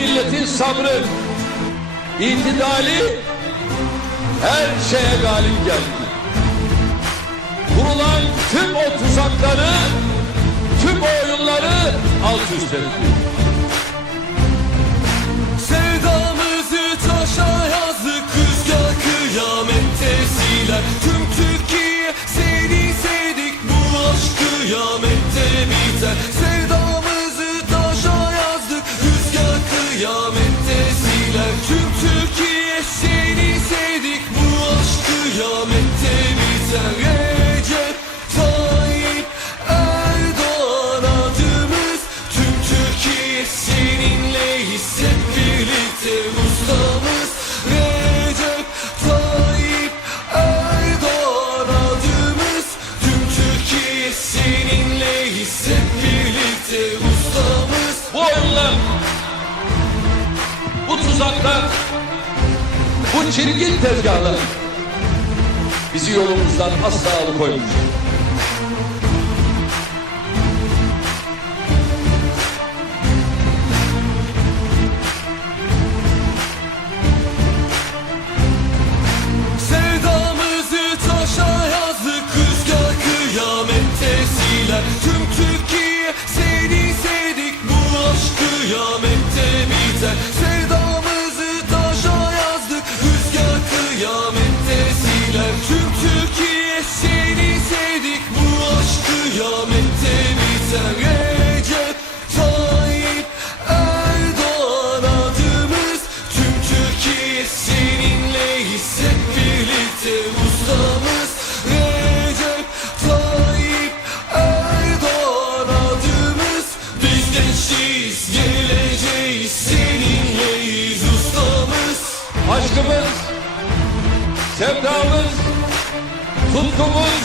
milletin sabrı, itidali her şeye galip geldi. Kurulan tüm o tuzakları, tüm o oyunları alt üst etti. Sevdamızı taşa yazdık Rüzgar kıyamette siler Tüm Türkiye seni sevdik Bu aşk kıyamette bu tuzaklar, bu çirkin tezgahlar bizi yolumuzdan asla alıkoymayacak. Sevdamızı taşa yazdık Rüzgar kıyamette siler Tüm Türkiye seni sevdik Bu aşk kıyamette biter siler Tüm Türkiye seni sevdik. Bu aşk kıyamette biter Recep Tayyip Erdoğan adımız. Tüm Türkiye seninleyiz hep birlikte ustamız. Recep Tayyip Erdoğan adımız. Biz gençliyiz geleceğiz. Seninleyiz ustamız. Aşkımız, sevdamız, tutkumuz,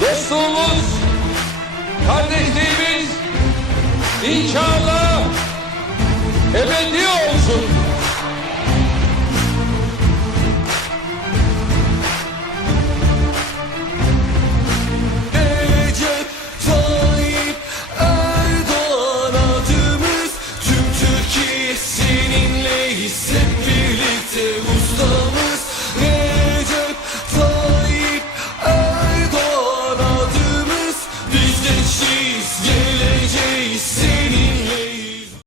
dostluğumuz, kardeşliğimiz inşallah ebedi olsun.